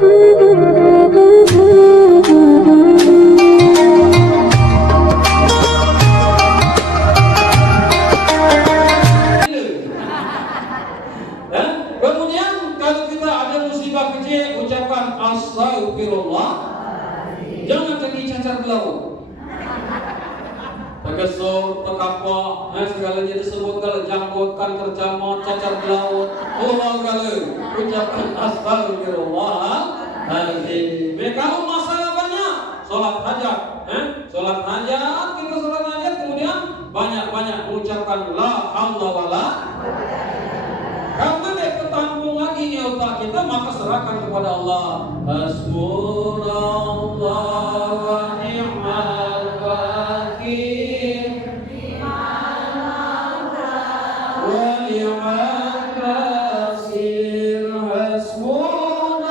Kemudian kalau kita ada musibah kecil, ucapkan astagfirullah. Jangan jadi cacar belau, tergesur, terkapok, segalanya disebut kalau janggut, kanker jamot, cacar belau, kalau ucapkan astagfirullahaladzim. Kalau masalah banyak, sholat hajat, kita sholat hajat, kemudian banyak-banyak mengucapkan la haula wala. Karena dia ketampung lagi di otak kita, maka serahkan kepada Allah. Hasbunallah wa ni'mal wakil, wa ni'mal nasir. Hasbunallah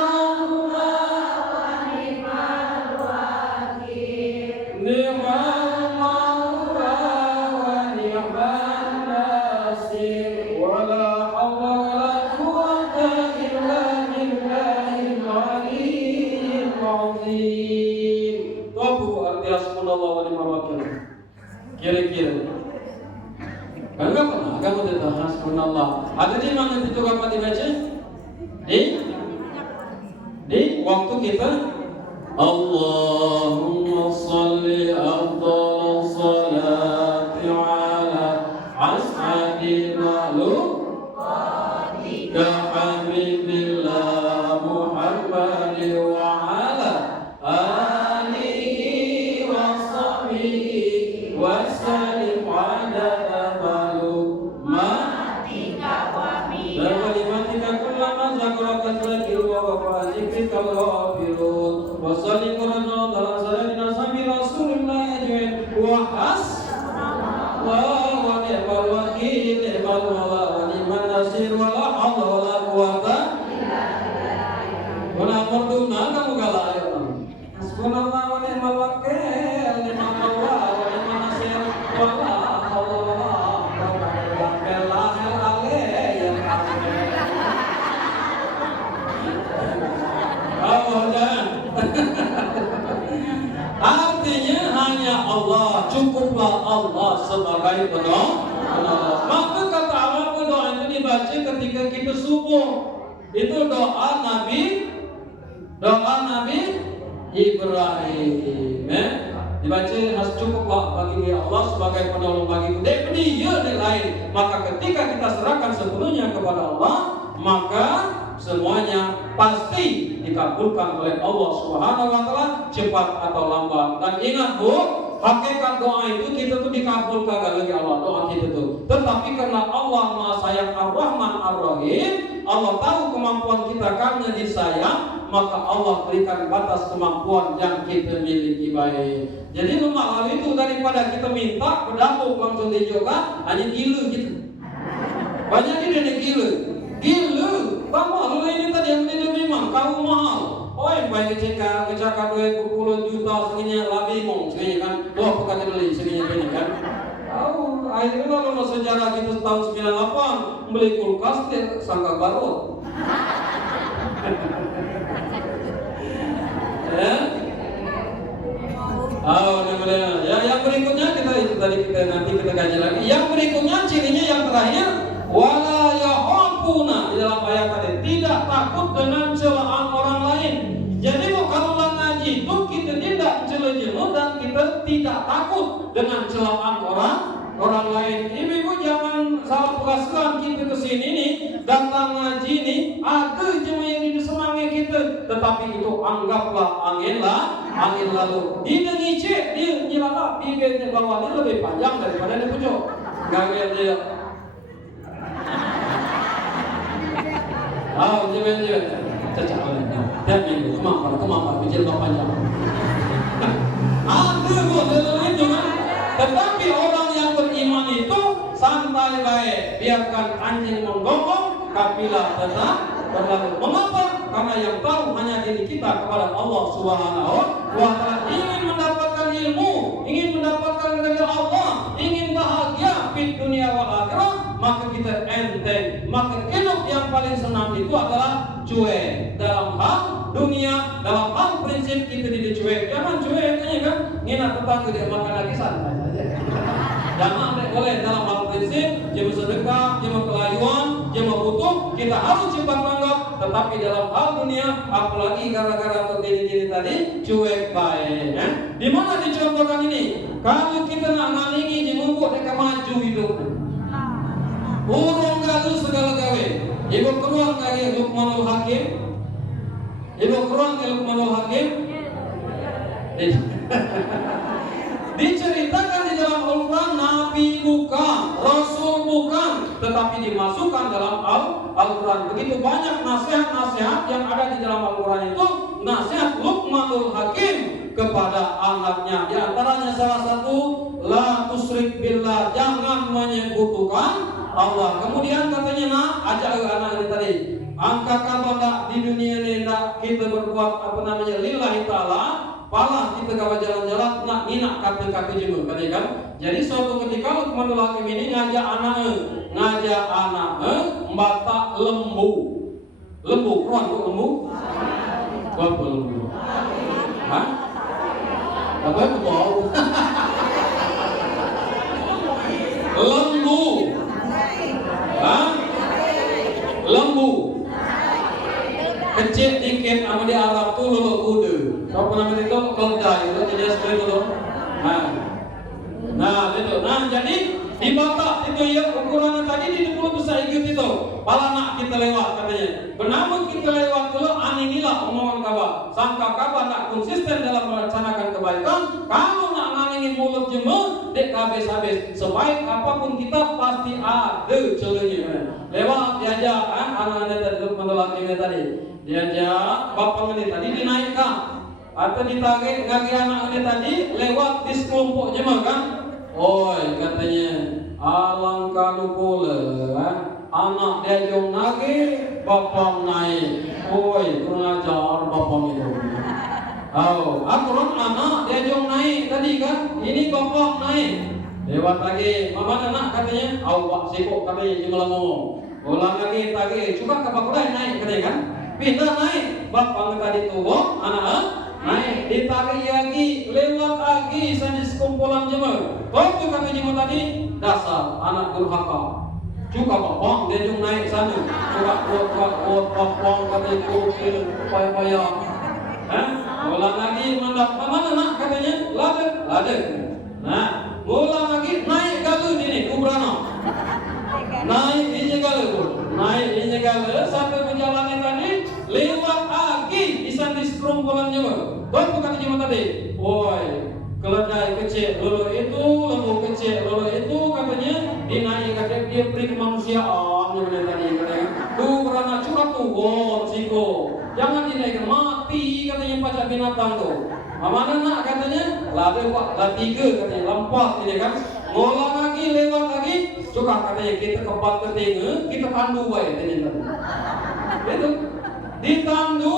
wa ni'mal wakil, ni'mal maula wa ni'mal nasir. Wala kira-kira enggak pernah kamu tidak hasbunallah. Ada di mana itu kapan dibaca? Di waktu kita Allahumma sholli afdal salati ala as'adi makhluqatika habibillah Muhammad wa ala alihi wa sahbihi wasallim ala malumatika wa kalimatika kullama zakaraka dzakir wa wafa zikrika al-ghafirun wa sallim ala sayyidina sabi rasulillah ajmain wa hasbunallahu wa ni'mal wakil, ni'mal mawla wa ni'man nasir. Wa la haula wa la quwata illa billah. Wa la marduna kamu kala ayat hasbunallahu wa ni'mal wakil, ni'mal mawla wa ni'man nasir. Wa la haula wa la quwata illa billah. Artinya hanya Allah, cukuplah Allah sebagai penolong. Maka kata Arab, doa itu dibaca ketika kita subuh. Itu doa Nabi Ibrahim. Dibaca harus cukuplah bagi Allah sebagai penolong bagiku. Dia lain. Maka ketika kita serahkan sepenuhnya kepada Allah, maka semuanya pasti dikabulkan oleh Allah Subhanahu wa taala, cepat atau lambat. Dan ingat Bu, hakikat doa itu kita tuh dikabulkan oleh Allah, doa kita tuh. Tetapi karena Allah Maha Sayang Ar-Rahman Ar-Rahim, Allah tahu kemampuan kita karena disayang, maka Allah berikan batas kemampuan yang kita miliki baik. Jadi nomor hal itu daripada kita minta berdampak langsung juga hanya gilu gitu. Banyak ini gilu. Bang, ini tadi yang beli memang kau mahal. Oh, yang baik ngecakar 20 juta seginya lebih mong seginya kan. Dua pekan beli seginya kan. Oh, akhirnya lalu sejarah kita tahun 98 beli kulkas dia sangka baru. Ya, yang berikutnya nanti kita kaji lagi. Yang berikutnya cirinya yang terakhir, wala yahafuna, di dalam ayat tadi tidak takut dengan celaan orang lain. Jadi kalau ngaji itu kita tidak mencela dan kita tidak takut dengan celaan orang lain. Ibu jangan salah puaskan kita kesini nih, datang ngaji nih, ada cuma yang disemangi kita, tetapi itu anggaplah angin lalu. Dia ngicip, dia nyilala, bibirnya bawah dia lebih panjang daripada di pucuk. Gagel dia. Jangan cacak oleh. Dan minggu kemampuan, bijil panjang. Ada itu kan. Tetapi orang yang beriman itu santai baik, biarkan anjing menggonggong, kapilah tetap berlalu. Mengapa? Karena yang tahu hanya diri kita kepada Allah Subhanahu wa taala. Ingin mendapatkan ilmu, ingin mendapatkan dari Allah, ingin bahagia di dunia wal akhirah, maka kita enteng. Maka hidup yang paling senang itu adalah cuek dalam hal dunia, dalam hal prinsip kita tidak cuek. Jangan cuek aja kan, nginap tetangga dia makan lagi santai saja. Jangan boleh dalam hal prinsip, jema sedekah, jema kelayuan, jema butuh, kita harus cepat tanggap. Tetapi dalam hal dunia, apalagi gara-gara terjadi tadi, cuek baik. Di mana dicontohkan ini? Kalau kita nak ngalingi jema buat mereka maju hidup. Urung gaduh segala gawe. Ibu keruang lagi Luqmanul Hakim. Ibu keruang ke Luqmanul Hakim. Diceritakan di dalam Al-Quran, Nabi bukan, Rasul bukan, tetapi dimasukkan dalam Al-Quran. Begitu banyak nasihat-nasihat yang ada di dalam Al-Quran itu, nasihat Luqmanul Hakim kepada anaknya. Di antaranya salah satu, la tusyrik billah, jangan menyekutukan Allah. Kemudian katanya, nak ajak anak ini tadi, angka kalau di dunia ini kita berbuat lillahi ta'ala, palah kita kawan jalan-jalan nak ninak kata-kata jema kan. Jadi suatu ketika Luqmanul Hakim ini ngajak anak membatak lembu. Lembu, keruan kok lembu? Apa lembu? Hah? Apa yang bau? Lembu. Hah? Lembu. Kecil dikit sama di Arab tuh lolo kuda. Kau pernah itu keledai itu jenis seperti itu. Nah itu. Nah jadi di batak itu ya ukurannya tadi di 20 besar ikut itu. Palanak kita lewat katanya. Kenapa kita lewat dulu? Anilah omongan kabar. Sangka kabar nak konsisten dalam melaksanakan kebaikan. Kalau nak ngalingin mulut jema, dek habis-habis. Sebaik apapun kita pasti ada celahnya. Lewat diajak anak-anak tadi menolak ini tadi. Diajak bapak ini tadi dinaikkan atau ditarik kaki anak ini tadi lewat di sekelompok jemaah kan. Oi katanya alangkah pula anak diajong lagi bapak naik. Oi kurang ajar bapak itu. Oh aturan anak diajong naik tadi kan. Ini bapak naik lewat lagi mana nak katanya. Awak sibuk katanya jemaah ngomong. Ulang lagi tadi coba kapak naik katanya kan. Pindah naik, bapak tadi turun, anak naik, ditarik lagi, lewat lagi, sampai sekumpulan jemaah. Kau kata jemaah tadi, dasar anak durhaka. Juga bapak dia jung naik sana, juga kuat bapak kata itu payah. Ulang lagi, mana nak katanya, lada. Nah, ulang lagi naik galuh ini, kubrana. Naik ini galuh, sampai perjalanan tadi. Lewat lagi di sana di sekerombolan jemaah. Baru kata jemaah tadi, woi keledai kecil lolo itu, lembu kecil lolo itu katanya dinaikkan dia beri kemanusiaan yang tadi katanya. Tuh beranak curhat tuh, siko jangan dinaikkan mati katanya pajak binatang tuh. Mana nak katanya, lah tiga katanya lampak ini kan. Ngolah lagi lewat lagi, suka katanya kita kepat ketinga, kita tandu baik katanya. Itu ditandu,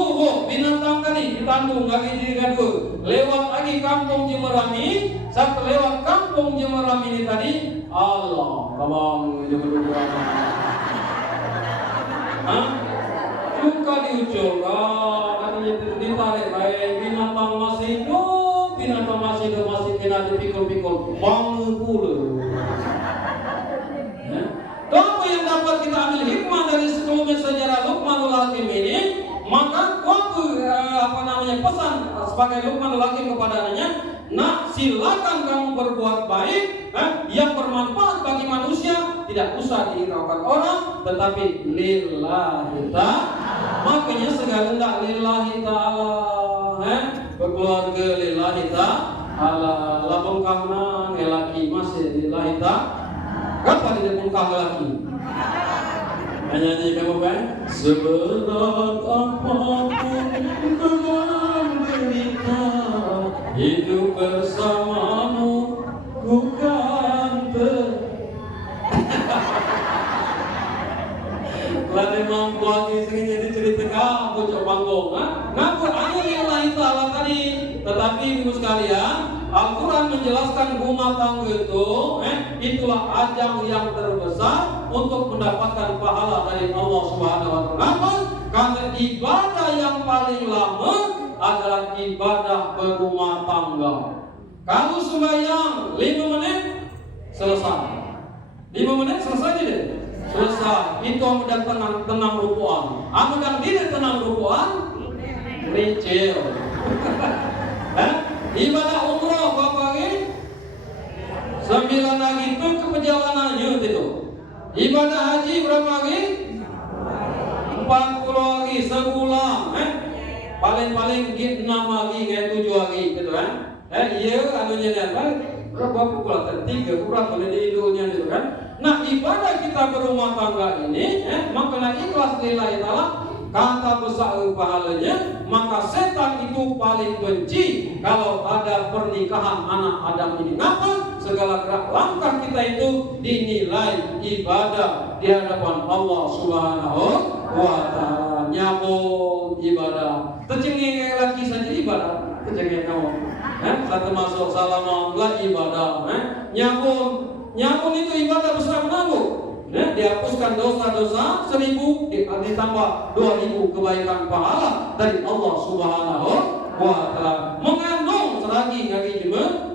binatang tadi ditandu lagi jadi gaduh. Lewat lagi kampung Jemerami, sampai lewat kampung Jemerami ini tadi, Allah, kabang Jemerami. Suka diucul, katanya ditarik baik binatang masih hidup, masih kena dipikul-pikul, bangun pula. Apa yang dapat kita ambil hikmah dari sekelumit sejarah Luqmanul Hakim ini, maka pesan sebagai Luqmanul Hakim kepada anaknya, nak silakan kamu berbuat baik yang bermanfaat bagi manusia, tidak usah dihiraukan orang, tetapi lillahi ta'ala. Makanya segala hendak lillahi ta'ala, berkeluarga lillahi ta'ala, labung kahna ngelaki masih lillahi ta'ala. Kapan dia bungkah lagi? Hanya ni kamu kan? Seberat apapun dalam derita, hidup bersamamu bukan Lalu mampu lagi sering jadi cerita bocor panggung. Ngaku hanya lillahi ta'ala tadi. Tetapi ibu sekalian, Al-Quran menjelaskan rumah tangga itu, itulah ajang yang terbesar untuk mendapatkan pahala dari Allah Subhanahu Wa Taala. Karena ibadah yang paling lama adalah ibadah berumah tangga. Kalau sembahyang 5 menit selesai. 5 menit selesai tidak? Selesai. Itu amudan tenang rukuan. Amudan tidak tenang rukuan, rincil. Ibadah umroh berapa hari? 9 hari itu ke perjalanannya itu. Ibadah haji berapa hari? 40 hari sebulan. Paling-paling 6 hari, 7 hari gitu kan. Iya, anunya apa? Berapa pula? 3 berapa di hidupnya itu kan. Nah, ibadah kita berumah tangga ini, makna ikhlas lillahi ta'ala, kata besar pahalanya, maka setan itu paling benci kalau ada pernikahan anak Adam ini. Kenapa? Segala gerak langkah kita itu dinilai ibadah di hadapan Allah Subhanahu wa ta'ala. Nyambung ibadah. Tercengeng lagi saja ibadah. Tercengeng kamu. Satu masuk salaman lah ibadah. Nyambung itu ibadah besar menanggung. Dihapuskan dosa-dosa 1000 ditambah 2000 kebaikan pahala dari Allah Subhanahu wa ta'ala. Mengandung selagi ngagi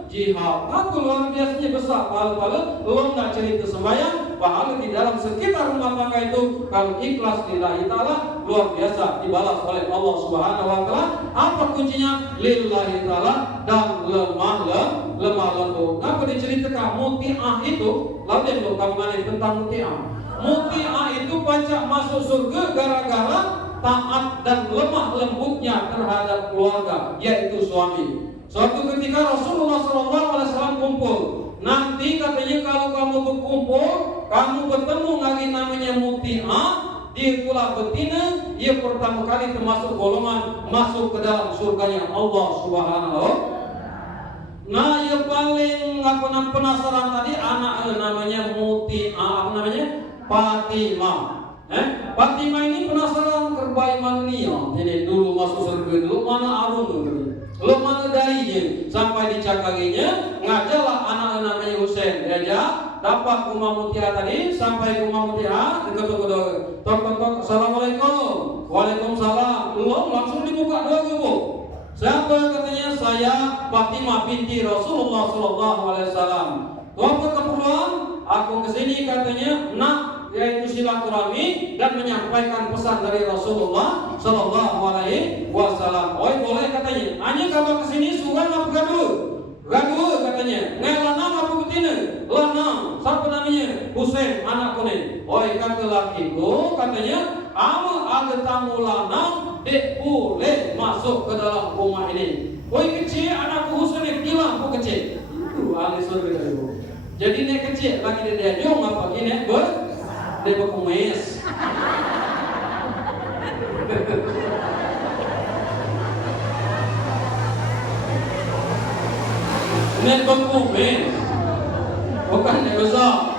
jihad. Aku luar biasanya besar pahala-pahala. Lo nak cerita sembahyang, pahala di dalam sekitar rumah tangga itu kalau ikhlas lillahi ta'ala luar biasa dibalas oleh Allah Subhanahu wa ta'ala. Apa kuncinya? Lillahi ta'ala dan lemah lembut. Apa diceritakan muti'ah itu? Lalu dia belum kamu nanya tentang muti'ah. Muti'ah itu pacak masuk surga gara-gara taat dan lemah lembutnya terhadap keluarga, yaitu suami. Suatu ketika Rasulullah SAW kumpul. Nanti katanya kalau kamu berkumpul, kamu bertemu lagi namanya muti'ah, dia pula betina, ia pertama kali termasuk golongan masuk ke dalam surganya Allah Subhanahu. Nah, yang paling penasaran tadi anak namanya muti'ah, namanya Fatimah. Fatimah ini penasaran kerbai mania. Ini dulu masuk surga dulu mana arun dulu. Lo mana dainya sampai dicakarinya ngajalah anak namanya Husain. Dia dapat rumah mutiara tadi sampai rumah mutiara dekat-dekat tok assalamualaikum. Waalaikumsalam. Lo langsung dibuka dulu bu. Siapa katanya? Saya Fatimah binti Rasulullah Sallallahu Alaihi Wasallam. Apa keperluan? Aku kesini katanya nak yaitu silaturahmi dan menyampaikan pesan dari Rasulullah Sallallahu Alaihi Wasallam. Oh boleh katanya. Hanya kalau kesini sugan apa gaduh? Gaduh katanya. Ngai lanang apa betina? Lanang. Siapa namanya? Husain anakku nih. Oh kata lakiku katanya. Kamu ada tamu lanang, dek boleh masuk ke dalam rumah ini. Oh kecil anakku Husain bilang aku kecil. Itu ahli surga itu. Jadi nek kecil lagi dia jong apa gini dia berkumis. Nek berkumis bukan nek besar.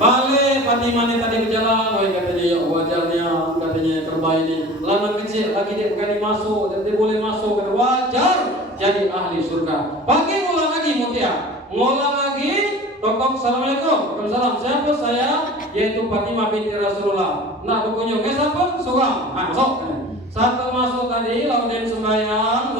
Balik Fatimah ini tadi berjalan, katanya ya wajarnya katanya terbaik ini. Lanang kecil lagi dia bukan masuk, dia boleh masuk, kata wajar jadi ahli surga. Pagi ngulang lagi mutia, ngulang lagi. Tokok assalamualaikum. Waalaikumsalam. Siapa saya? Yaitu Fatimah binti Rasulullah. Nak berkunjung ke siapa? Seorang. Masuk. Satu masuk tadi lalu sembahyang,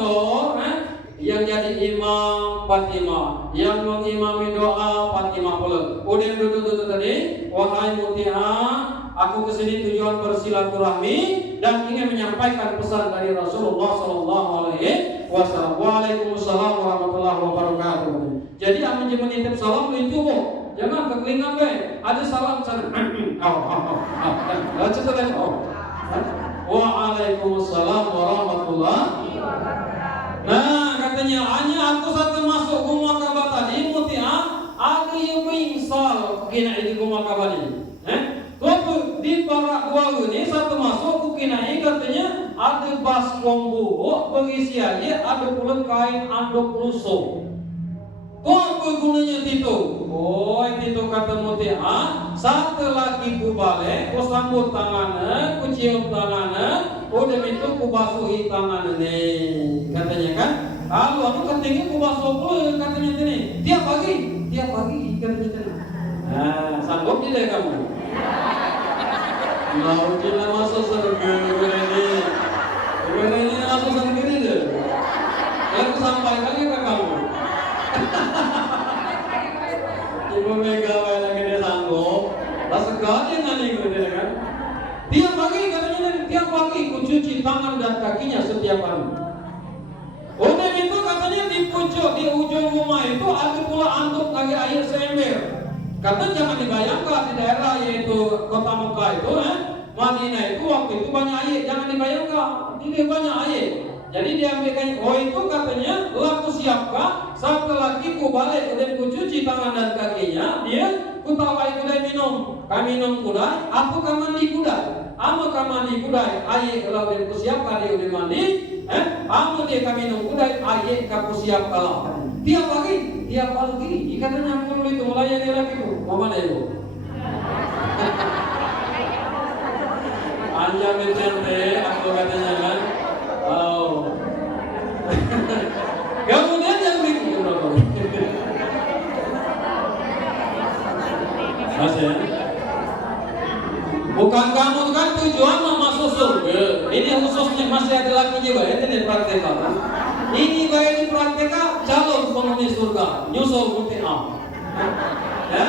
yang jadi imam Fatimah, yang mengimami doa Fatimah pula. Udah duduk tadi, wahai muti'ah, aku kesini tujuan bersilaturahmi dan ingin menyampaikan pesan dari Rasulullah Sallallahu Alaihi Wasallam. Waalaikumsalam warahmatullahi wabarakatuh. Jadi amin menitip salam itu bu, jangan keklingan be. Ada salam sana. Waalaikumsalam warahmatullahi wabarakatuh. Nah katanya hanya aku satu masuk rumah kabar tadi muti'ah ada yang menyesal kena di rumah kabar ini. Waktu di barak dua ini satu masuk kena katanya ada baskom buuk berisi aja ada pula kain anduk lusuh. Apa gunanya itu? Oh itu kata muti'ah satu lagi ku balik ku sambut tangannya ku cium tangannya udah itu ku basuhi tangannya nih katanya kan. Kalau aku ketinggi ku basuh pula katanya ini tiap pagi katanya ini. Nah sanggup tidak kamu? Mau kita masuk surga ini masuk surga ini deh. Aku sampaikan ke kamu. Ibu Mega lagi dia sanggup. Lah sekali nanti gitu kan. Tiap pagi katanya tiap pagi ku cuci tangan dan kakinya setiap hari. Udah itu katanya di pucuk di ujung rumah itu ada pula anduk lagi air seember. Karena jangan dibayangkan di daerah yaitu kota Mekah itu, Madinah itu waktu itu banyak air. Jangan dibayangkan, ini banyak air. Jadi diambilkan, itu katanya laku siapkan satu lagi ku balik kemudian ku cuci tangan dan kakinya, dia ku tawai kudai minum. Kami minum kudai, aku mandi kudai. Amo mandi kudai, air kalau dia ku siapkan dia udah mandi. Amo dia kami minum kudai, air kaku siapkan. Tiap pagi, ikatnya perlu itu melayani lagi bu. Mau mana ibu? Anjam mencente, aku katanya kan. Oh. Kemudian yang berikutnya Masih. Bukan kamu kan tujuan mau masuk surga. Ini khususnya masih ada lagi juga. Ini praktekal. Ini baik di praktekal calon penghuni surga. Nyusul muti'am. Ya.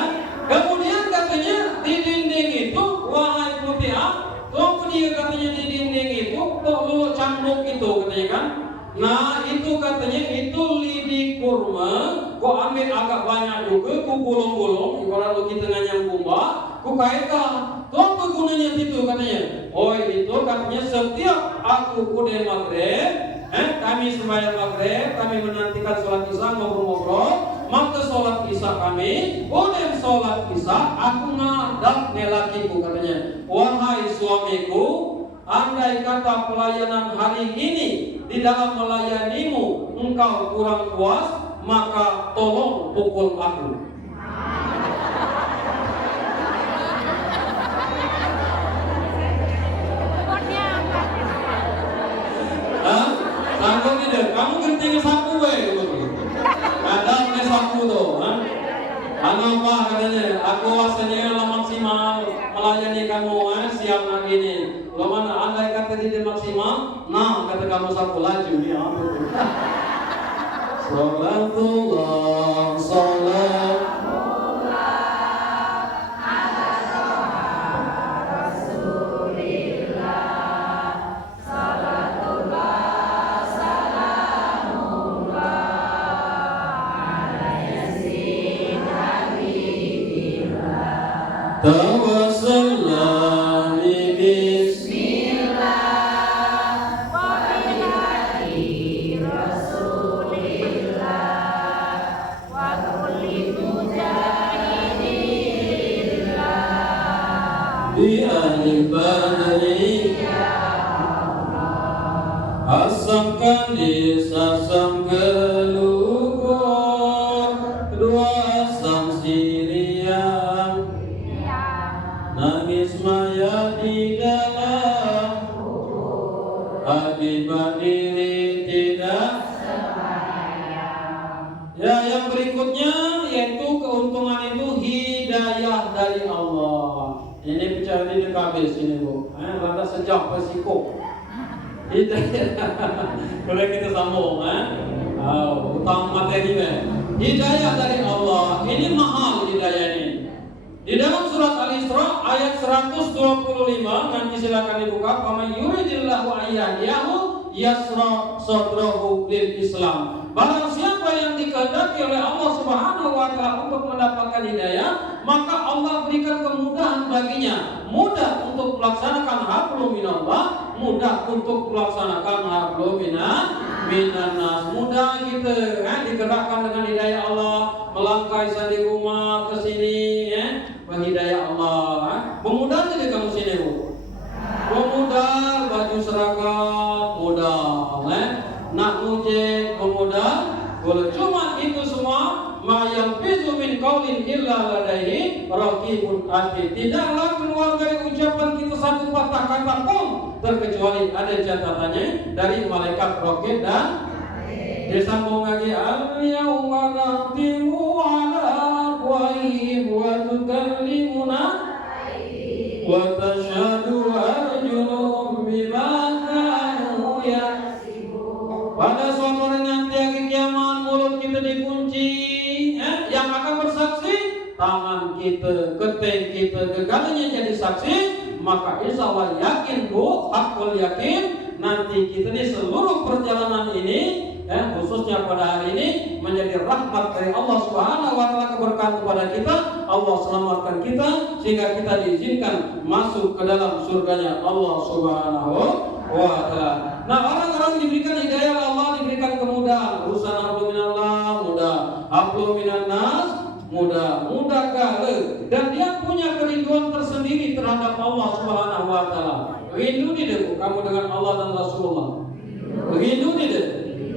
Kemudian katanya di dinding itu wahai muti'am. Kemudian katanya di dinding itu lulu cambuk itu katanya kan. Nah itu katanya itu lidi kurma. Kau ambil agak banyak juga. Kau gulung-gulung. Kalau kita nganyam kumba. Kau kaitkan. Kau gunanya itu katanya. Oh itu katanya setiap aku kuda maghrib. Kami sembahyang maghrib. Kami menantikan sholat isya ngobrol-ngobrol. Maka sholat isya kami. Kuda sholat isya. Aku ngadap nelakiku katanya. Wahai suamiku, andai kata pelayanan hari ini di dalam melayanimu engkau kurang puas, maka tolong pukul aku. Sanggup tidak? Kamu genting sapu ada sapu tuh. Apa katanya? Aku wasanya maksimal melayani kamu siang hari ini. Kalau mana andai kata tidak maksimal, nah kata kamu sapu laju ya. Salatullah salam. Tawassalna bismillah wa bihi rasulillah wa kulli mujahidillah bi ahli badri asamkan disasam kelukur kedua asam siriang nangis maya di dalam akibat diri tidak sembahyang. Ya, yang berikutnya yaitu keuntungan itu hidayah dari Allah. Ini bicara di kabis ini bu. Rada sejak pesiko. Hidayah. Boleh kita sambung. Utang materi. Hidayah dari Allah. Ini mahal hidayah ini. Di dalam surat Al-Isra ayat 125 nanti silakan dibuka. Faman yuridillahu ayyahdiyahu yasra sadrahu lil Islam. Barang siapa yang dikehendaki oleh Allah Subhanahu wa taala untuk mendapatkan hidayah, maka Allah berikan kemudahan baginya. Mudah untuk melaksanakan hablum minallah, mudah untuk melaksanakan hablum minannas. Mudah kita digerakkan dengan hidayah Allah, melangkah di rumah ke sini hidayah Allah. Memudah jadi kamu sini bu. Memudah baju seragam mudah, nak ngojek memudah. Boleh cuma itu semua mayang fizu min qaulin illa ladaihi raqibun atid. Tidaklah keluar dari ucapan kita satu patah kata pun terkecuali ada catatannya dari malaikat raqib dan disambung lagi al-yawma nakhtimu ala afwahihim wa tukallimuna wa tashhadu kita, keteng kita, kegalanya jadi saksi, maka insya Allah yakin bu, hakul yakin nanti kita di seluruh perjalanan ini, khususnya pada hari ini menjadi rahmat dari Allah Subhanahu wa taala, keberkahan kepada kita. Allah selamatkan kita sehingga kita diizinkan masuk ke dalam surganya Allah Subhanahu wa taala. Nah, orang-orang diberikan hidayah Allah, diberikan kemudahan, urusan hablu minallah mudah, hablu minannas mudah kali, dan dia punya kerinduan tersendiri terhadap Allah Subhanahu wa taala. Rindu tidak kamu dengan Allah dan Rasulullah? Rindu tidak?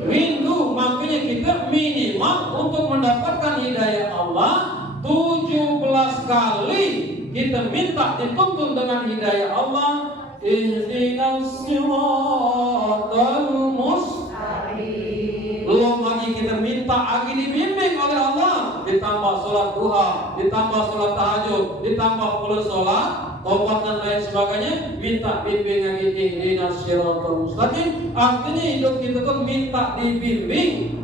Rindu, makanya kita minimal untuk mendapatkan hidayah Allah 17 kali kita minta dituntun dengan hidayah Allah. Ihdinas siratal mustaqim. Belum lagi kita minta lagi dibimbing oleh Allah, ditambah sholat duha, ditambah sholat tahajud, ditambah pula sholat tobat dan lain sebagainya, minta bimbing lagi ihdinas siratal mustaqim. Artinya hidup kita tuh minta dibimbing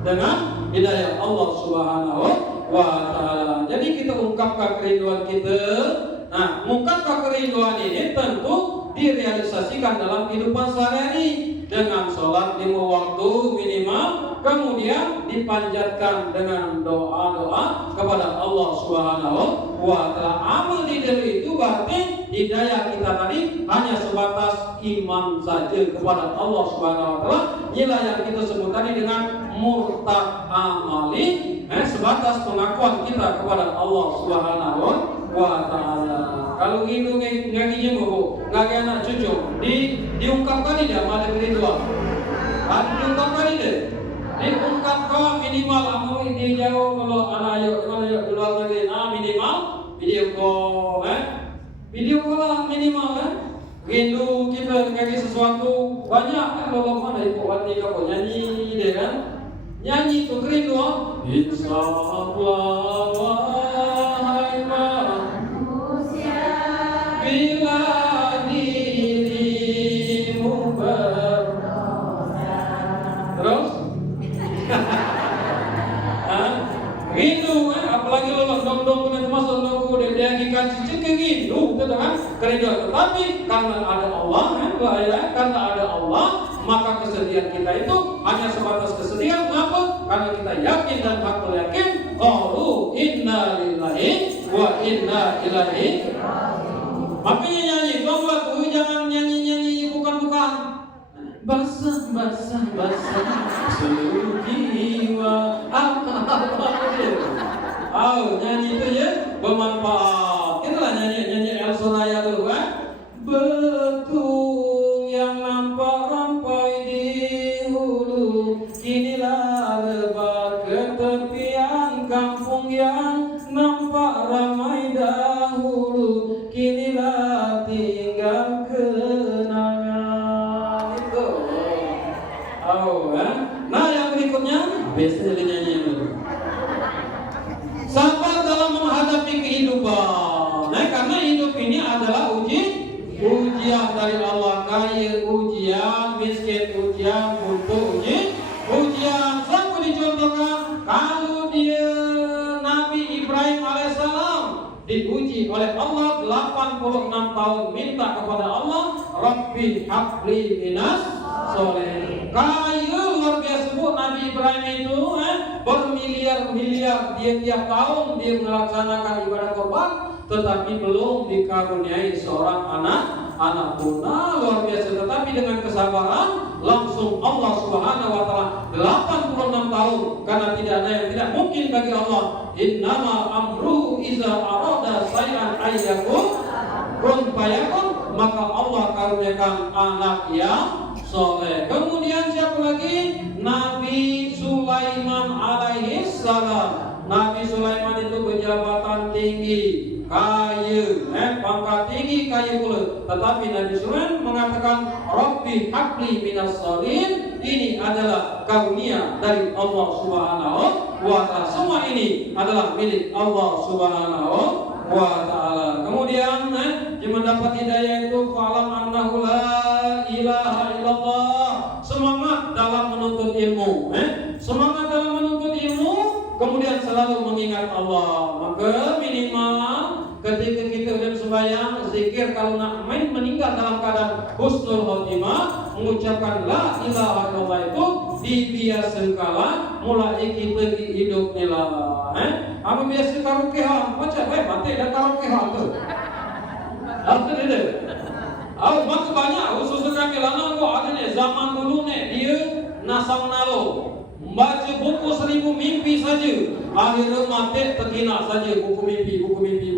dengan hidayah Allah Subhanahu wa taala. Jadi kita ungkapkan kerinduan kita. Nah, ungkapkan kerinduan ini tentu direalisasikan dalam kehidupan sehari-hari dengan sholat 5 waktu minimal, kemudian dipanjatkan dengan doa-doa kepada Allah Subhanahu wa taala. Amal di diri itu berarti hidayah kita tadi hanya sebatas iman saja kepada Allah Subhanahu wa taala. Inilah yang kita sebut tadi dengan murtad amali, sebatas pengakuan kita kepada Allah Subhanahu wa taala. Kalau itu ngaginya bu, ngagi anak cucu, diungkapkan tidak ada kerinduan. Diungkapkan tidak? Diungkapkan minimal aku ini jauh kalau anak ayo di luar negeri, minimal video call, video call lah minimal Rindu kita ngagi sesuatu banyak kalau mana ibu hati kau nyanyi deh kan? Nyanyi itu kerinduan. Insyaallah wahai manusia, bila dirimu berdosa. Terus? Rindu apalagi lo dong dengan masuk nunggu dia dikasih cekik rindu, betul kan? Kerinduan. Tetapi karena ada Allah, karena ada Allah, maka kesedihan kita itu hanya sebatas kesedihan. Kenapa? Karena kita yakin dan hakul yakin, qalu inna lillahi wa inna ilaihi raji'un. Makanya nyanyi, coba tuh jangan nyanyi bukan. Basah seluruh jiwa. Nyanyi itu ya bermanfaat. Itulah nyanyi El Soraya dulu kan. Betung yang nampak rampai di hulu, kinilah lebat ke tepian kampung yang nampak ramai dahulu, kinilah tinggal kenangan. Itu. Nah yang berikutnya biasanya nyanyi itu. Sabar dalam menghadapi kehidupan. Karena hidup ini adalah ujian dari Allah. Kaya ujian, miskin ujian, butuh ujian. Sampai dicontohkan kalau dia Nabi Ibrahim alaihissalam diuji oleh Allah 86 tahun minta kepada Allah, Rabbi habli minas solihin. Kaya luar biasa bu Nabi Ibrahim itu bermiliar-miliar dia tiap tahun dia melaksanakan ibadah korban, tetapi belum dikaruniai seorang anak punah. Luar biasa. Tetapi dengan kesabaran langsung Allah Subhanahu wa taala 86 tahun, karena tidak ada yang tidak mungkin bagi Allah. Innama amruhu iza arada say'an ayyakun kun fayakun. Maka Allah karuniakan anak yang soleh. Kemudian siapa lagi? Nabi Sulaiman alaihi salam. Nabi Sulaiman itu berjabatan tinggi, kaya, pangkat tinggi, kaya pula. Tetapi Nabi Sulaiman mengatakan, Rabbi habli minas solihin. Ini adalah karunia dari Allah Subhanahu wa taala. Semua ini adalah milik Allah Subhanahu wa taala. Kemudian dia mendapat hidayah itu fa'lam annahu la ilaha illallah. Semangat dalam menuntut ilmu, semangat dalam menuntut ilmu, kemudian selalu mengingat Allah. Maka minimal ketika kita udah sembahyang, zikir kalau nak main meninggal dalam keadaan husnul khotimah, mengucapkan la ilaha illallah itu dibiasakan kala mulai kita hidup nila. Apa biasa karaokean? Macam mati dah karaokean tu. Apa dia? Mak banyak khusus kami lama kok ada ni zaman dulu ni dia nasang nalo. Baca buku 1000 mimpi saja. Akhirnya mati terkina saja buku mimpi saja.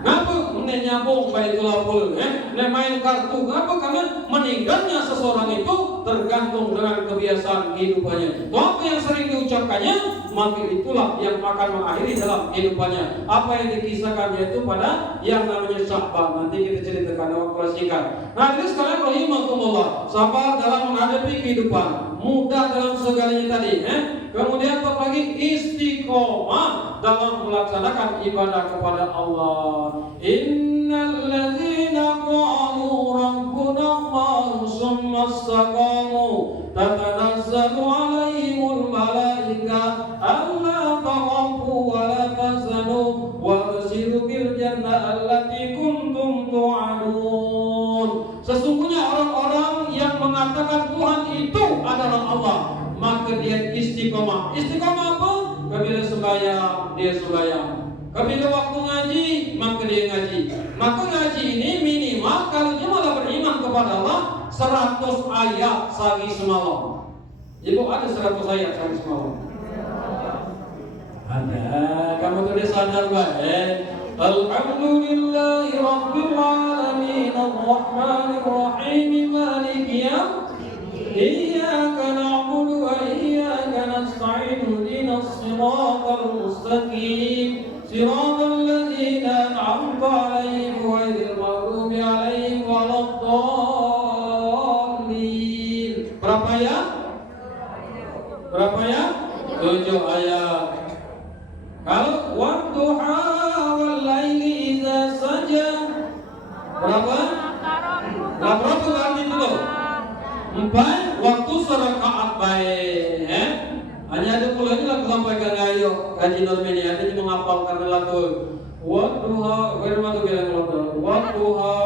Ngapa nyambung baitulah pula? Main kartu. Ngapa? Karena meninggalnya seseorang itu tergantung dengan kebiasaan kehidupannya. Apa yang sering diucapkannya, maka itulah yang akan mengakhiri dalam kehidupannya. Apa yang dikisahkan yaitu pada yang namanya sabar. Nanti kita ceritakan waktu singkat. Nah, jadi sekarang rahimakumullah, sabar dalam menghadapi kehidupan, mudah dalam segalanya tadi. Kemudian apa lagi? Istiqomah dalam melaksanakan ibadah kepada Allah. Innal ladzina qalu rabbuna Allah summa istaqamu tatanazzalu alaihimul malaika alla takhafu wa la tahzanu wabshiru bil jannah allati kuntum tu'adun. Sesungguhnya orang-orang yang mengatakan Tuhan itu adalah Allah, maka dia istiqomah. Istiqomah apa? Apabila sembahyang, dia sembahyang. Apabila waktu ngaji, maka dia ngaji. Maka ngaji ini minimal kalau dia malah beriman kepada Allah 100 ayat sehari semalam. Ibu ada 100 ayat sehari semalam? Ada. Kamu tuh sadar baik. Alhamdulillahi Rabbil Alamin Ar-Rahmanir Rahim Maliki Yawmiddin Iyyaka na'budu wa iyyaka nasta'in ihdinas siratal mustaqim siratal ladzina an'amta 'alaihim ghairil maghdubi 'alaihim waladdallin. Berapa ya? 7 ayat. Kalau wadduha wal laili idza saja berapa? Berapa kali itu? 4 waktu serakaat baik. Hanya ada pula ini lagu sampaikan ayo kaji normeni ada yang menghafalkan lagu wadduha bermatu bilang lagu wadduha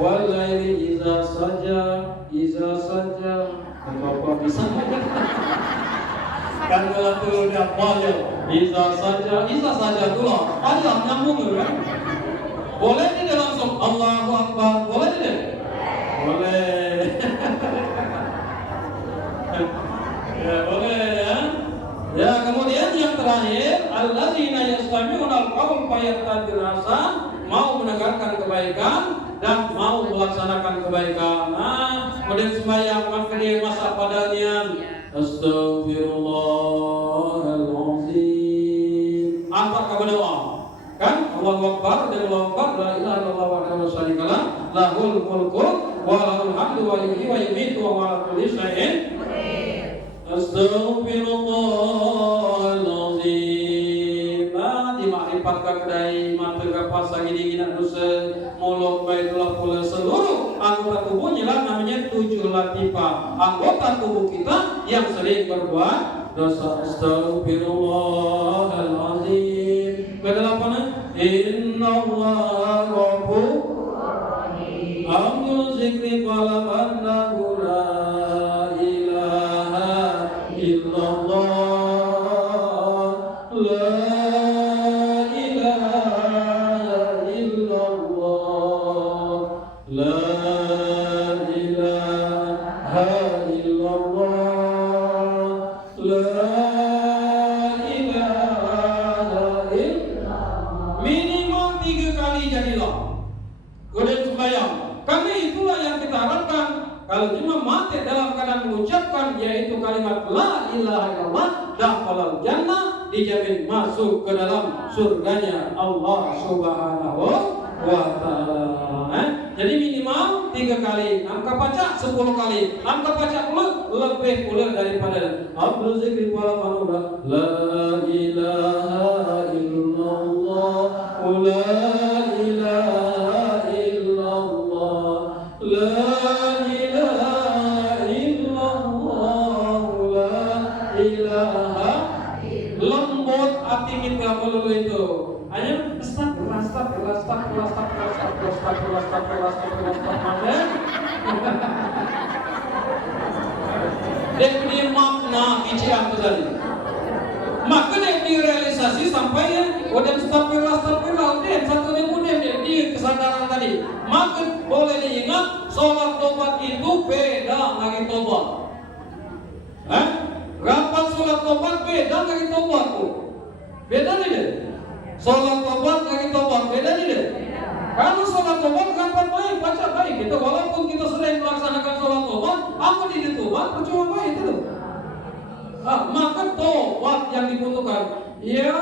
wal laili idza saja apa bisa kan kalau tu dia boleh bisa saja tu lah ada nyambung kan boleh tidak langsung Allahu Akbar boleh tidak boleh ya boleh ya kemudian yang terakhir alladzina yastami'una al-qawl fayattabi'una ahsan mau menegakkan kebaikan dan mau melaksanakan kebaikan. Kemudian sembahyang maka dia masa padanya Astaghfirullahaladzim. Angkat kepada Allah. Kan? Allahu Akbar dan Allahu Akbar la ilaha illallah wahdahu la syarika lah lahul mulku wa lahul hamdu wa yuhyi wa yumiitu wa huwa ala kulli syai'in qadir. Astaghfirullahaladzim. Dimakrifat kedai mata kapas lagi dingin dosa mulut baitulah pula seluruh anggota tubuhnya lah namanya 7 latifah anggota tubuh kita yang sering berbuat dosa. Astaghfirullahaladzim. Kedelapan innallaha ghafurur rahim. Amul zikri qalam annahu la ilaha illallah la kalau cuma mati dalam keadaan mengucapkan yaitu kalimat la ilaha illallah dakhalal jannah dijamin masuk ke dalam surganya Allah Subhanahu wa ta'ala. Jadi minimal 3 kali, angka baca 10 kali, angka baca pula lebih pula daripada Abdul Zikri wala manuda la ilaha illallah la ilaha illallah la lembut hati kita melulu itu hanya astagfirullah Dia makna ician tu tadi. Maka dia direalisasi sampai ya, udah astagfirullah, udah satu kemudian dia kesadaran tadi. Maka boleh diingat, sholat tobat itu beda lagi tobat. Rapat sholat tobat beda lagi tobat tuh. Beda nih deh. Sholat tobat lagi tobat beda nih deh. Kalau sholat tobat rapat baik, baca baik gitu. Walaupun kita sering melaksanakan sholat tobat, apa di tobat percuma baik itu. Maka tobat yang dibutuhkan. Ya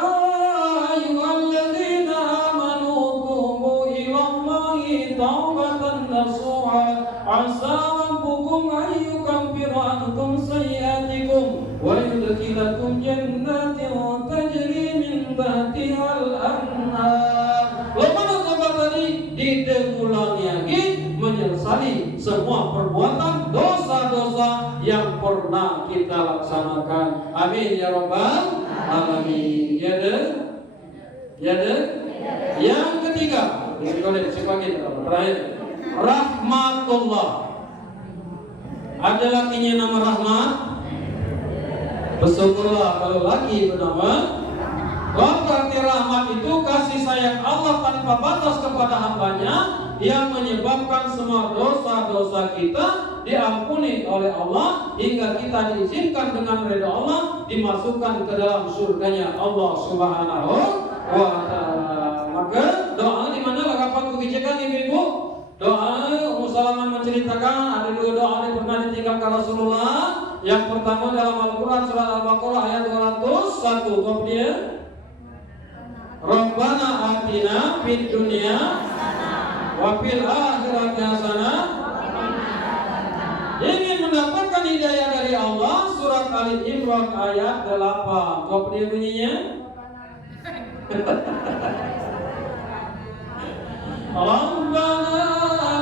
ayyuhalladzina amanu tubu ilallahi taubatan nasuha asa rabbukum ayyukaffira ankum sayyi'atikum wa yudkhilakum jannatin tajri min tahtiha al-anhar. Lalu tobat tadi diulangi lagi, menyesali semua perbuatan dosa-dosa yang pernah kita laksanakan. Amin ya rabbal alamin. Ya deh. Yang ketiga, terakhir, rahmatullah. Ada lakinya nama rahmat. Bersyukurlah kalau laki bernama. Berarti rahmat itu kasih sayang Allah tanpa batas kepada hambanya, yang menyebabkan semua dosa-dosa kita diampuni oleh Allah, hingga kita diizinkan dengan ridha Allah dimasukkan ke dalam surganya Allah Subhanahu wa ta'ala. Maka doa di mana kapan kebijakan ibu-ibu? Doa Ummu Salamah menceritakan ada dua doa yang pernah ditinggalkan Rasulullah. Yang pertama dalam Al-Quran surat Al-Baqarah ayat 201. Kemudian Rabbana atina fid dunya wa fil akhirati hasanah. Ingin mendapatkan hidayah dari Allah, surat Ali Imran ayat 8. Kemudian bunyinya Rabbana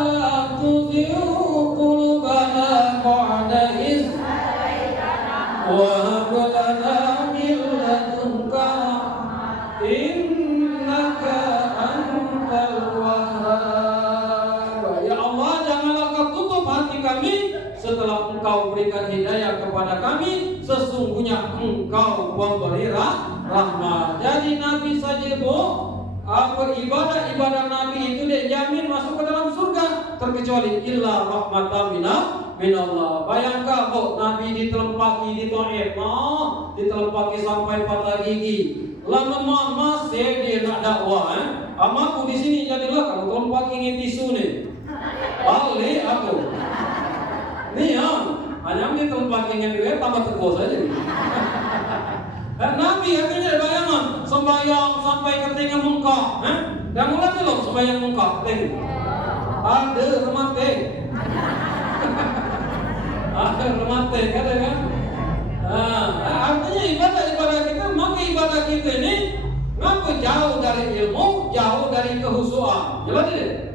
la tuzigh qulubana ba'da idh hadaytana wa hab lana min ladunka innaka antal wahhab. Ya Allah, janganlah Kau tutup hati kami setelah Engkau berikan hidayah kepada kami. Sesungguhnya Engkau pemberi rahmat. Jadi Nabi saja ibadah Nabi itu dijamin masuk ke dalam surga, terkecuali illa rahmatan minallah. Bayangkan kok Nabi ditelempaki di Taif, ditelempaki sampai patah gigi. Lama masih dia nak dakwah, Amaku di sini jadilah kalau telempaki ini tisu nih. Balik aku. Nih hanya ditelempaki ini dia tambah teguh saja. Dan Nabi akhirnya bayangan sembahyang sampai ketinggian mengkak. Dan mulai belum sembahyang mengkak? Ada remate. Ada remate kata kan? Artinya ibadah kita, maka ibadah kita ini ngapa jauh dari ilmu, jauh dari kehusuan. Jelas tidak?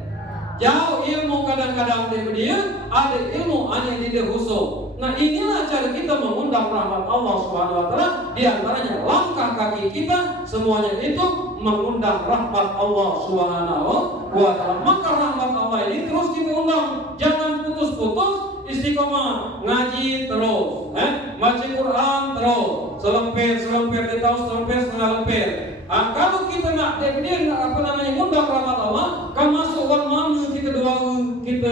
Jauh ilmu kadang-kadang dia ada ilmu hanya di dia khusyuk. Nah inilah cara kita mengundang rahmat Allah Subhanahu wa ta'ala. Di antaranya langkah kaki kita semuanya itu mengundang rahmat Allah Subhanahu wa ta'ala. Maka rahmat Allah ini terus kita undang. Jangan putus-putus, istiqomah ngaji terus, baca Quran terus, selempir ditahu setengah lempir. Kalau kita nak mengundang rahmat Allah, kan masuk orang mana kita doa kita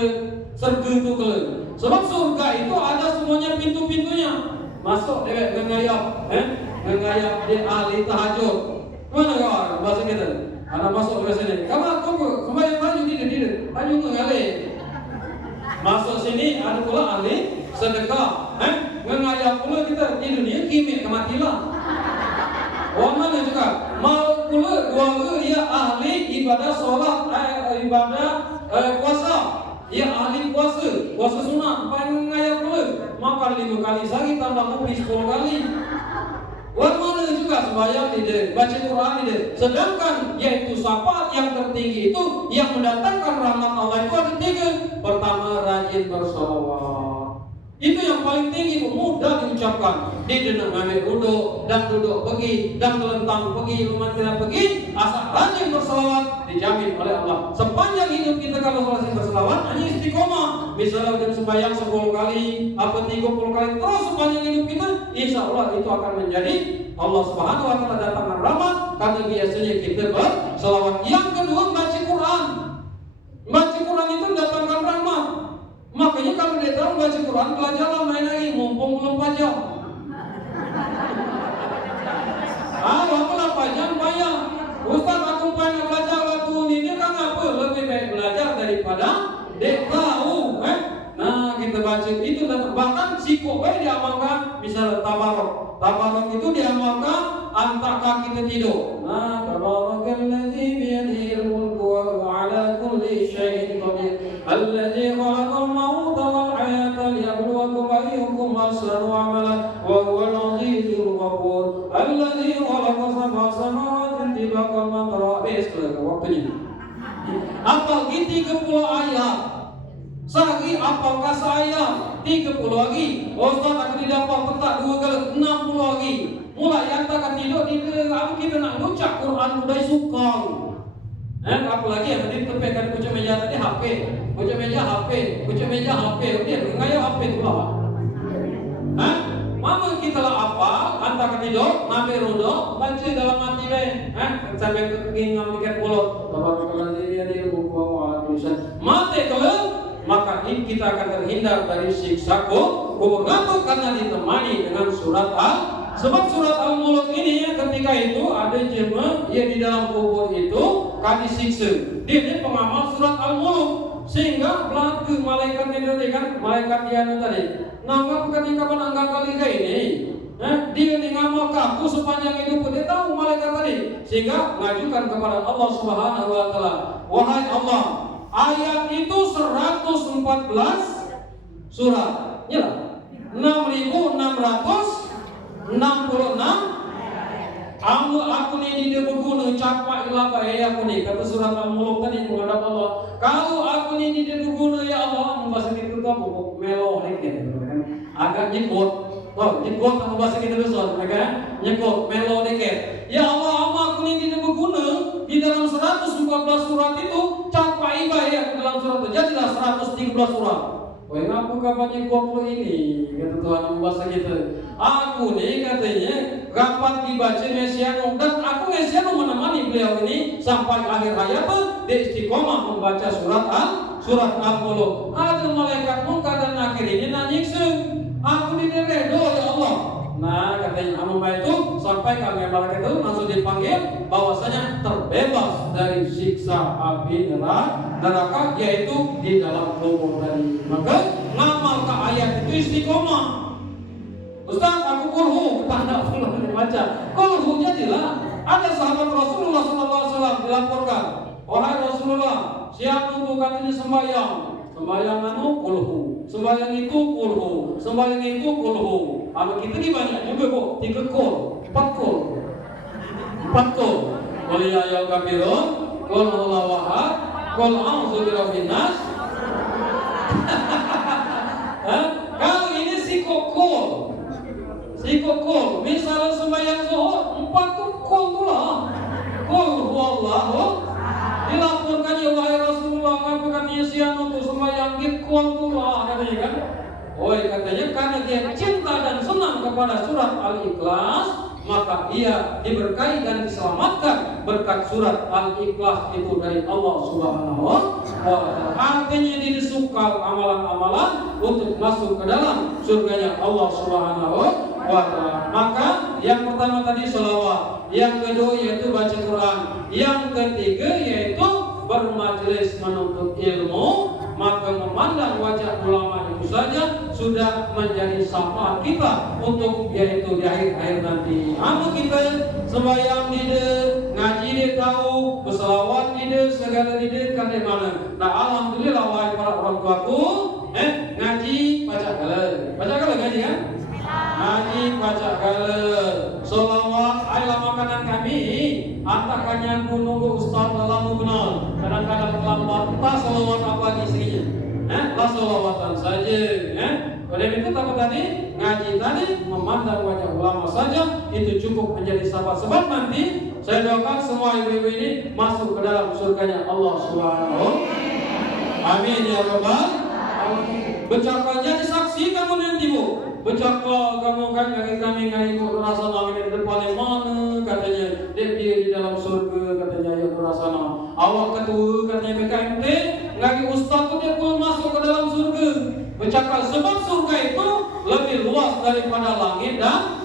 surga itu ke. Sebab surga itu ada semuanya pintu-pintunya. Masuk dewek ngayap, ngayap di ahli tahajud. Mana kawan bahasa kita? Ada masuk ke sini. Kamu kembali maju tidak, maju ngalih. Masuk sini ada pula ahli sedekah, ngayap pula kita di dunia kimik kematian. Orang mana juga mau pula dua ia ahli ibadah solat, ibadah puasa. Ia ahli puasa sunat, paling ngayap pula. Makan 5 kali sehari tambah kopi 10 kali. Orang mana juga sembahyang tidak, baca Quran tidak. Sedangkan yaitu syafaat yang tertinggi itu yang mendatangkan rahmat Allah itu ada 3. Pertama, rajin bersolawat. Itu yang paling paling tinggi mudah diucapkan. Di duduk ngambil duduk dan duduk pergi dan telentang pergi lumayan pergi. Asal rajin berselawat dijamin oleh Allah. Sepanjang hidup kita kalau rajin berselawat hanya istiqomah. Misalnya udah sembahyang 10 kali, apa 30 kali terus sepanjang hidup kita, insya Allah itu akan menjadi Allah Subhanahu wa taala datangkan rahmat karena biasanya kita berselawat. Yang kedua baca Quran. Baca Quran itu datangkan rahmat. Makanya kalau dia tahu baca Quran, belajarlah main lagi mumpung belum pajak. Apalah pajak bayar. Ustaz aku pengen belajar waktu ini kan apa? Lebih baik belajar daripada dia tahu. Nah kita baca itu dan bahkan siko baik diamalkan. Misalnya tabarok. Tabarok itu diamalkan antara kita tidur. Nah tabarakalladzi biyadihil mulku wa ala kulli syai'in qadir. Alladzi khalaqal mauta wal hayata liyabluwakum ayyukum ahsanu amala wa huwal azizul ghafur. Alladzi khalaqa sab'a samawati tibaqa ma qara'is. Waktunya. Apal 30 ayat. Sagi apakah saya 30 lagi? Ustaz aku tidak apa petak 2 kali 60 lagi. Mulai yang tak tidur di kita nak baca Quran udah suka. Apalagi yang tadi tepekan pucuk meja tadi HP, pucuk meja HP, pucuk meja HP, dia ngaya HP tu lah. Mama kita lah apa? Antara tidur, ngambil rudo, baca dalam hati deh. Sampai keging ngambilkan mulut. Tabarakalladzi biyadihil mulku wa ala kulli syai'in. Mati kalau maka kita akan terhindar dari siksa kubur. Kenapa? Karena ditemani dengan surat sebab surat Al-Mulk ini ketika itu ada jemaah yang di dalam kubur itu kan disiksa. Dia pengamal surat Al-Mulk sehingga pelaku malaikat itu kan malaikat dia tadi. Nanggap ketika penanggal kali ini. Dia ngamal kaku sepanjang hidup dia tahu malaikat tadi sehingga mengajukan kepada Allah Subhanahu wa taala, wahai Allah, ayat itu 114 surat. Ya. 6.666 aku ni dia berguna capai ilaka aku ni kata surat Al-Mulk tadi menghadap Allah. Kalau aku ni dia berguna ya Allah, bahasa kita tu apa? Melo lagi agak nyebut. Nyebut sama bahasa kita besar, kan? Nyebut melo dikit. Ya Allah, aku ni dia berguna di dalam 114 surat itu capai ibadah dalam surat itu jadilah 113 surat. Wah, ngapu kapan nyebut ini? Kata Tuhan bahasa kita. Aku ni katanya kapan dibaca Mesiano dan aku Mesiano menemani beliau ini sampai akhir hayat dia istiqomah membaca surat Al-Mulk. Ada malaikat munkar dan akhir ini nanyikse. Aku diredo ya Allah. Nah katanya hamba itu sampai kami malaikat itu langsung dipanggil bahwasanya terbebas dari siksa api neraka yaitu di dalam kubur tadi. Maka ngamal ke ayat itu istiqomah. Ustaz aku kulhu tanda belum dibaca. Kulhu jadilah ada sahabat Rasulullah SAW dilaporkan, wahai Rasulullah, siapa itu katanya sembahyang anu kulhu, sembahyang itu kulhu, sembahyang itu kulhu. Ama kita ni banyak juga kok, 3 kul, 4 kul, 4 kul. Qul ya ayyuhal kafirun, qul huwallahu ahad, qul a'udzu birabbin nas. Kalau ini sikokul. Misalnya sembahyang zuhur 4 kul tu lah. Qul huwallahu. Dilaporkan ya wahai Rasulullah, ngapa katanya siang untuk sembahyang kul tu lah katanya kan. Katanya karena dia cinta dan senang kepada surat Al-Ikhlas, maka ia diberkahi dan diselamatkan berkat surat Al-Ikhlas itu dari Allah Subhanahu wa taala. Artinya dia disuka amalan-amalan untuk masuk ke dalam surganya Allah Subhanahu wa taala. Maka yang pertama tadi selawat, yang kedua yaitu baca Quran, yang ketiga yaitu bermajelis menuntut ilmu. Maka memandang wajah ulama itu saja sudah menjadi syafaat kita untuk yaitu di akhir nanti. Anu kita sembahyang dia, ngaji dia tahu, berselawat dia, segala dia kan di mana. Nah alhamdulillah wahai para orang tuaku, ngaji baca gala ngaji kan? Ngaji baca gala, selawat adalah makanan kami. Antakannya aku nunggu ustaz dalam benar. Kadang-kadang terlambat, tak selawat apa di sini. Lah selawatan saja. Oleh itu apa tadi? Ngaji tadi, memandang wajah ulama saja itu cukup menjadi sebab nanti saya doakan semua ibu-ibu ini masuk ke dalam surganya Allah Subhanahu. Amin ya rabbal alamin. Becaka jadi saksi kamu nanti bu. Becaka kamu kan kami ibu rasa langit di depan yang mana katanya dia di dalam surga katanya ya rasana. Awak ketua katanya BKMT ngagi ustaz tu dia pun masuk ke dalam surga. Becaka sebab surga itu lebih luas daripada langit dan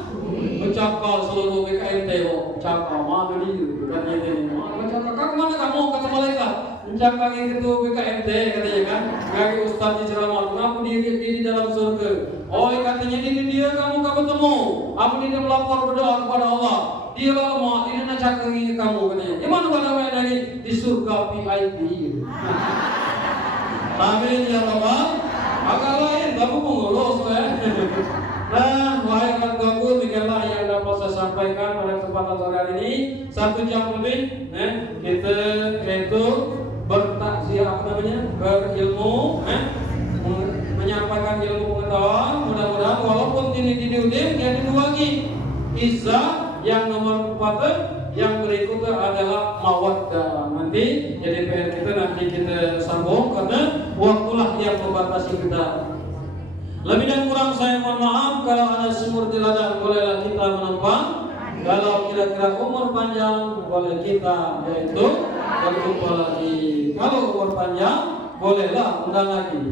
bercakap seluruh BKMT bercakap mana dia katanya ini bercakap kamu mana kamu kata malaikat bercakap itu BKMT katanya kan ngagi ustaz di ceramah kenapa di dalam surga katanya dia kamu ketemu apa dia melapor berdoa kepada Allah dia lama ini nak cakap kamu katanya gimana pada lagi di surga VIP. Amin ya rabbal agak lain kamu pengurus ya. Nah, wahai rekan gabung, demikianlah yang dapat saya sampaikan pada kesempatan sore hari ini 1 jam lebih. Kita itu bertakziah berilmu, menyampaikan ilmu pengetahuan. Mudah-mudahan walaupun ini diudim, jadi 2 lagi. Izzah yang nomor 4, yang berikutnya adalah mawaddah. Nanti jadi PR kita nanti kita sambung karena waktulah yang membatasi kita. Lebih dan kurang saya mohon maaf. Kalau ada sumur di ladang bolehlah kita menumpang. Kalau kira-kira umur panjang boleh kita yaitu berjumpa lagi. Kalau umur panjang bolehlah undang lagi.